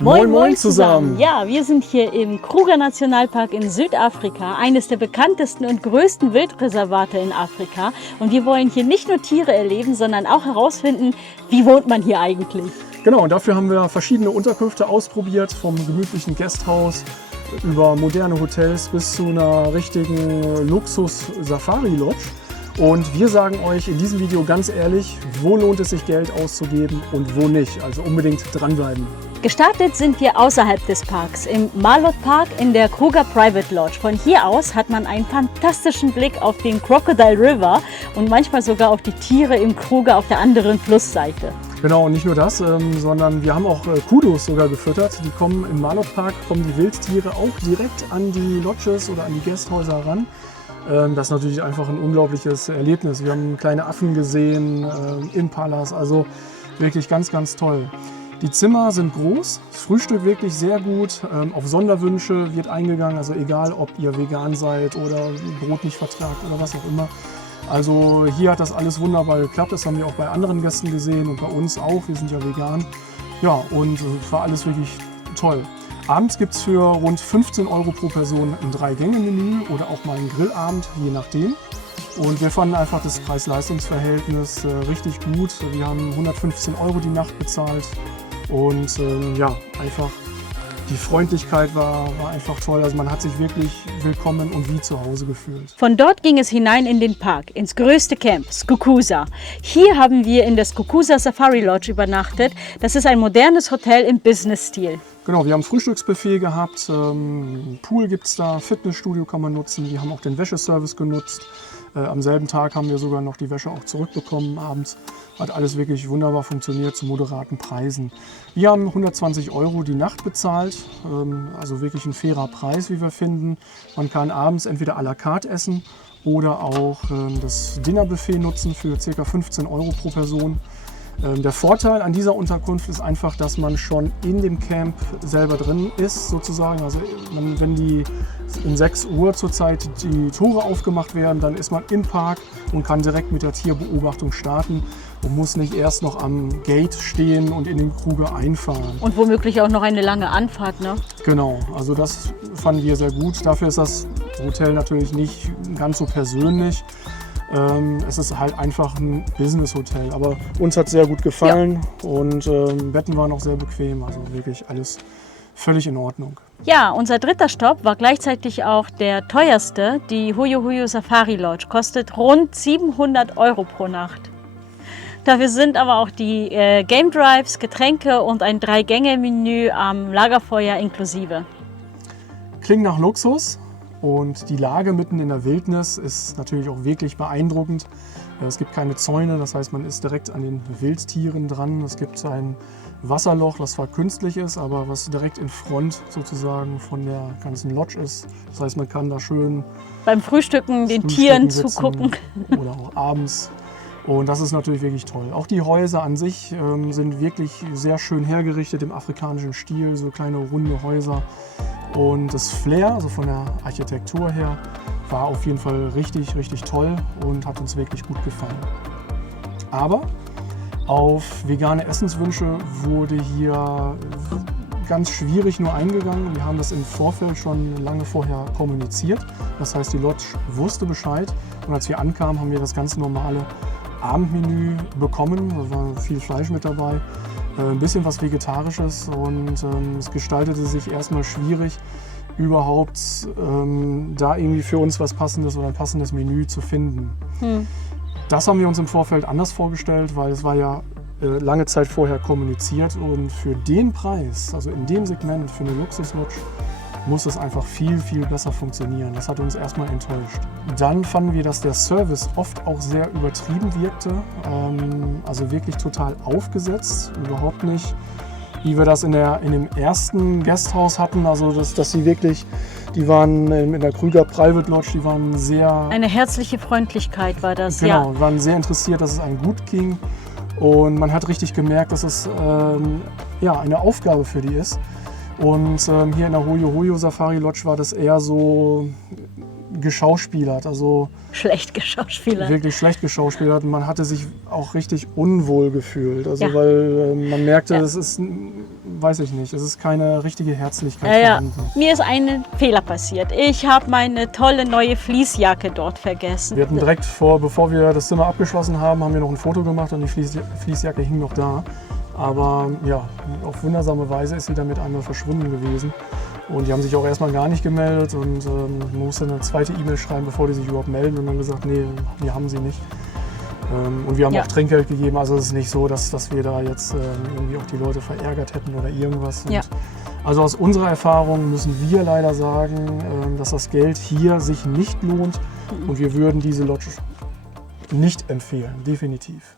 Moin Moin zusammen! Ja, wir sind hier im Kruger Nationalpark in Südafrika, eines der bekanntesten und größten Wildreservate in Afrika. Und wir wollen hier nicht nur Tiere erleben, sondern auch herausfinden, wie wohnt man hier eigentlich? Genau, und dafür haben wir verschiedene Unterkünfte ausprobiert, vom gemütlichen Gasthaus über moderne Hotels bis zu einer richtigen Luxus-Safari-Lodge. Und wir sagen euch in diesem Video ganz ehrlich, wo lohnt es sich Geld auszugeben und wo nicht. Also unbedingt dranbleiben. Gestartet sind wir außerhalb des Parks, im Marlotte Park in der Kruger Private Lodge. Von hier aus hat man einen fantastischen Blick auf den Crocodile River und manchmal sogar auf die Tiere im Kruger auf der anderen Flussseite. Genau, und nicht nur das, sondern wir haben auch Kudos sogar gefüttert. Die kommen im Marlotte Park, kommen die Wildtiere auch direkt an die Lodges oder an die Gasthäuser ran. Das ist natürlich einfach ein unglaubliches Erlebnis. Wir haben kleine Affen gesehen, Impalas, also wirklich ganz, ganz toll. Die Zimmer sind groß, das Frühstück wirklich sehr gut, auf Sonderwünsche wird eingegangen, also egal ob ihr vegan seid oder Brot nicht vertragt oder was auch immer. Also hier hat das alles wunderbar geklappt, das haben wir auch bei anderen Gästen gesehen und bei uns auch, wir sind ja vegan. Ja, und es war alles wirklich toll. Abends gibt es für rund 15 € pro Person ein 3-Gänge-Menü oder auch mal einen Grillabend, je nachdem. Und wir fanden einfach das Preis-Leistungs-Verhältnis richtig gut. Wir haben 115 € die Nacht bezahlt und ja, einfach die Freundlichkeit war einfach toll. Also man hat sich wirklich willkommen und wie zu Hause gefühlt. Von dort ging es hinein in den Park, ins größte Camp, Skukuza. Hier haben wir in der Skukuza Safari Lodge übernachtet. Das ist ein modernes Hotel im Business-Stil. Genau, wir haben ein Frühstücksbuffet gehabt, Pool gibt es da, Fitnessstudio kann man nutzen. Wir haben auch den Wäscheservice genutzt. Am selben Tag haben wir sogar noch die Wäsche auch zurückbekommen abends. Hat alles wirklich wunderbar funktioniert zu moderaten Preisen. Wir haben 120 € die Nacht bezahlt, also wirklich ein fairer Preis, wie wir finden. Man kann abends entweder à la carte essen oder auch das Dinnerbuffet nutzen für ca. 15 € pro Person. Der Vorteil an dieser Unterkunft ist einfach, dass man schon in dem Camp selber drin ist, sozusagen. Also wenn die um 6 Uhr zurzeit die Tore aufgemacht werden, dann ist man im Park und kann direkt mit der Tierbeobachtung starten und muss nicht erst noch am Gate stehen und in den Kruger einfahren. Und womöglich auch noch eine lange Anfahrt, ne? Genau, also das fanden wir sehr gut. Dafür ist das Hotel natürlich nicht ganz so persönlich. Es ist halt einfach ein Business-Hotel, aber uns hat es sehr gut gefallen und Betten waren auch sehr bequem, also wirklich alles völlig in Ordnung. Ja, unser dritter Stopp war gleichzeitig auch der teuerste. Die Huyo Huyo Safari Lodge kostet rund 700 € pro Nacht. Dafür sind aber auch die Game Drives, Getränke und ein 3-Gänge-Menü am Lagerfeuer inklusive. Klingt nach Luxus. Und die Lage mitten in der Wildnis ist natürlich auch wirklich beeindruckend. Es gibt keine Zäune, das heißt, man ist direkt an den Wildtieren dran. Es gibt ein Wasserloch, was zwar künstlich ist, aber was direkt in Front sozusagen von der ganzen Lodge ist. Das heißt, man kann da schön beim Frühstücken den Tieren zugucken. Oder auch abends. Und das ist natürlich wirklich toll. Auch die Häuser an sich sind wirklich sehr schön hergerichtet im afrikanischen Stil, so kleine runde Häuser. Und das Flair, also von der Architektur her, war auf jeden Fall richtig, richtig toll und hat uns wirklich gut gefallen. Aber auf vegane Essenswünsche wurde hier ganz schwierig nur eingegangen. Wir haben das im Vorfeld schon lange vorher kommuniziert. Das heißt, die Lodge wusste Bescheid. Und als wir ankamen, haben wir das ganz normale Abendmenü bekommen. Da war viel Fleisch mit dabei. Ein bisschen was Vegetarisches und es gestaltete sich erstmal schwierig, überhaupt da irgendwie für uns was Passendes oder ein passendes Menü zu finden. Das haben wir uns im Vorfeld anders vorgestellt, weil es war ja lange Zeit vorher kommuniziert und für den Preis, also in dem Segment für eine Luxuslodge, muss es einfach viel, viel besser funktionieren. Das hat uns erstmal enttäuscht. Dann fanden wir, dass der Service oft auch sehr übertrieben wirkte, also wirklich total aufgesetzt, überhaupt nicht, wie wir das in dem ersten Gasthaus hatten, also dass sie wirklich, die waren in der Kruger Private Lodge, die waren sehr... Eine herzliche Freundlichkeit war das, genau, ja. Waren sehr interessiert, dass es einem gut ging und man hat richtig gemerkt, dass es ja, eine Aufgabe für die ist. Und hier in der Huyo Huyo Safari Lodge war das eher so geschauspielert, also schlecht geschauspielert. Wirklich schlecht geschauspielert. Man hatte sich auch richtig unwohl gefühlt, also weil man merkte, es ist weiß ich nicht, es ist keine richtige Herzlichkeit Ja. vorhanden. Mir ist ein Fehler passiert. Ich habe meine tolle neue Fließjacke dort vergessen. Wir hatten direkt bevor wir das Zimmer abgeschlossen haben, wir noch ein Foto gemacht und die Fließjacke hing noch da. Aber ja, auf wundersame Weise ist sie dann mit einmal verschwunden gewesen. Und die haben sich auch erstmal gar nicht gemeldet und man musste eine zweite E-Mail schreiben, bevor die sich überhaupt melden und dann gesagt, nee, wir haben sie nicht. Und wir haben auch Trinkgeld gegeben, also es ist nicht so, dass wir da jetzt irgendwie auch die Leute verärgert hätten oder irgendwas. Ja. Also aus unserer Erfahrung müssen wir leider sagen, dass das Geld hier sich nicht lohnt und wir würden diese Lodge nicht empfehlen, definitiv.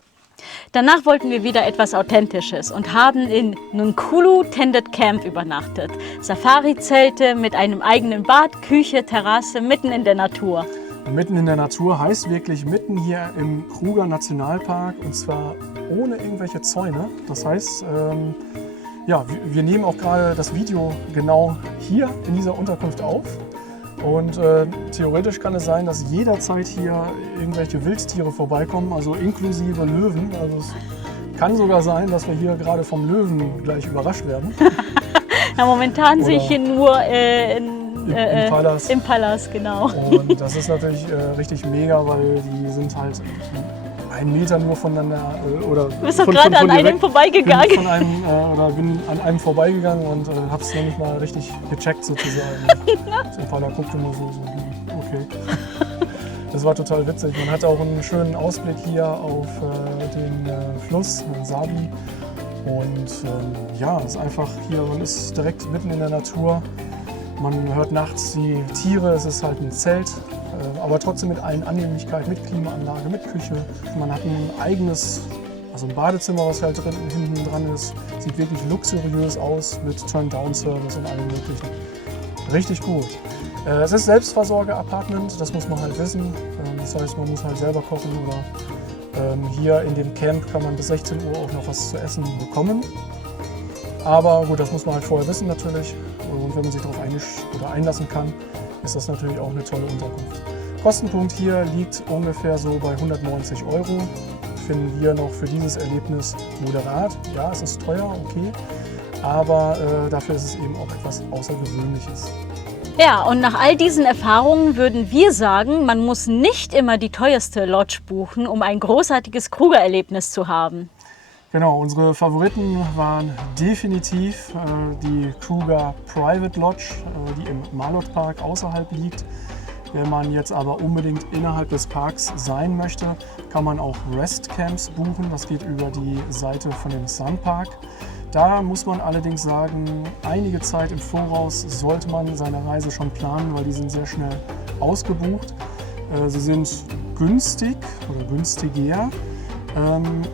Danach wollten wir wieder etwas Authentisches und haben in Nkulu Tended Camp übernachtet. Safari-Zelte mit einem eigenen Bad, Küche, Terrasse, mitten in der Natur. Mitten in der Natur heißt wirklich mitten hier im Kruger Nationalpark und zwar ohne irgendwelche Zäune. Das heißt, ja, wir nehmen auch gerade das Video genau hier in dieser Unterkunft auf. Und theoretisch kann es sein, dass jederzeit hier irgendwelche Wildtiere vorbeikommen, also inklusive Löwen. Also es kann sogar sein, dass wir hier gerade vom Löwen gleich überrascht werden. Ja, momentan sehe ich hier nur im Palas, genau. Und das ist natürlich richtig mega, weil die sind halt 1 Meter nur voneinander. Oder du bist doch gerade an einem vorbeigegangen. Bin an einem vorbeigegangen und habe es noch nicht mal richtig gecheckt sozusagen. Impala guckte nur so, okay. Das war total witzig. Man hat auch einen schönen Ausblick hier auf den Fluss, Sabi. Und ja, es ist einfach hier, man ist direkt mitten in der Natur. Man hört nachts die Tiere, es ist halt ein Zelt, aber trotzdem mit allen Annehmlichkeiten, mit Klimaanlage, mit Küche. Man hat ein eigenes, also ein Badezimmer, was halt hinten dran ist. Sieht wirklich luxuriös aus mit Turn-Down-Service und allem möglichen. Richtig gut. Es ist Selbstversorger-Apartment, das muss man halt wissen. Das heißt, man muss halt selber kochen oder hier in dem Camp kann man bis 16 Uhr auch noch was zu essen bekommen. Aber gut, das muss man halt vorher wissen natürlich. Und wenn man sich darauf einlassen kann, ist das natürlich auch eine tolle Unterkunft. Kostenpunkt hier liegt ungefähr so bei 190 €. Finden wir noch für dieses Erlebnis moderat. Ja, es ist teuer, okay. Aber dafür ist es eben auch etwas Außergewöhnliches. Ja, und nach all diesen Erfahrungen würden wir sagen, man muss nicht immer die teuerste Lodge buchen, um ein großartiges Kruger-Erlebnis zu haben. Genau, unsere Favoriten waren definitiv die Kruger Private Lodge, die im Malot Park außerhalb liegt. Wenn man jetzt aber unbedingt innerhalb des Parks sein möchte, kann man auch Restcamps buchen. Das geht über die Seite von dem Sunpark. Da muss man allerdings sagen, einige Zeit im Voraus sollte man seine Reise schon planen, weil die sind sehr schnell ausgebucht. Sie sind günstig oder günstiger.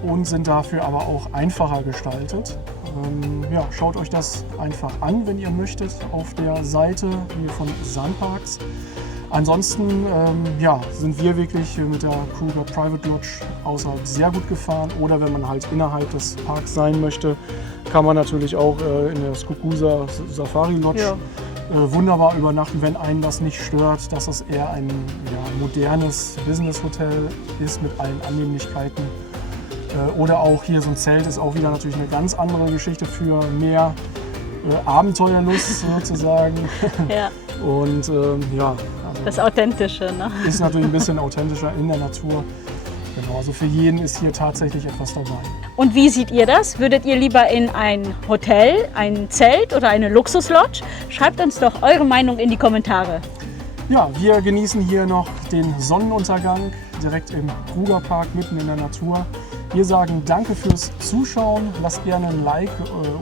Und sind dafür aber auch einfacher gestaltet. Ja, schaut euch das einfach an, wenn ihr möchtet, auf der Seite von Sunparks. Ansonsten ja, sind wir wirklich mit der Kruger Private Lodge außerhalb sehr gut gefahren. Oder wenn man halt innerhalb des Parks sein möchte, kann man natürlich auch in der Skukuza Safari Lodge wunderbar übernachten, wenn einen das nicht stört, dass es eher ein modernes Business-Hotel ist mit allen Annehmlichkeiten. Oder auch hier so ein Zelt ist auch wieder natürlich eine ganz andere Geschichte für mehr Abenteuerlust sozusagen. Ja. Und ja. Also das Authentische, ne? Ist natürlich ein bisschen authentischer in der Natur. Genau, also für jeden ist hier tatsächlich etwas dabei. Und wie seht ihr das? Würdet ihr lieber in ein Hotel, ein Zelt oder eine Luxuslodge? Schreibt uns doch eure Meinung in die Kommentare. Ja, wir genießen hier noch den Sonnenuntergang direkt im Kruger Park mitten in der Natur. Wir sagen danke fürs Zuschauen. Lasst gerne ein Like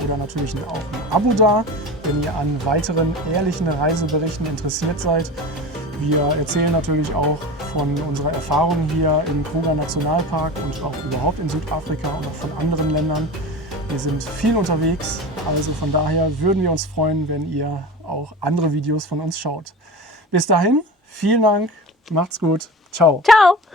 oder natürlich auch ein Abo da, wenn ihr an weiteren ehrlichen Reiseberichten interessiert seid. Wir erzählen natürlich auch von unserer Erfahrung hier im Kruger Nationalpark und auch überhaupt in Südafrika und auch von anderen Ländern. Wir sind viel unterwegs, also von daher würden wir uns freuen, wenn ihr auch andere Videos von uns schaut. Bis dahin, vielen Dank, macht's gut, ciao. Ciao!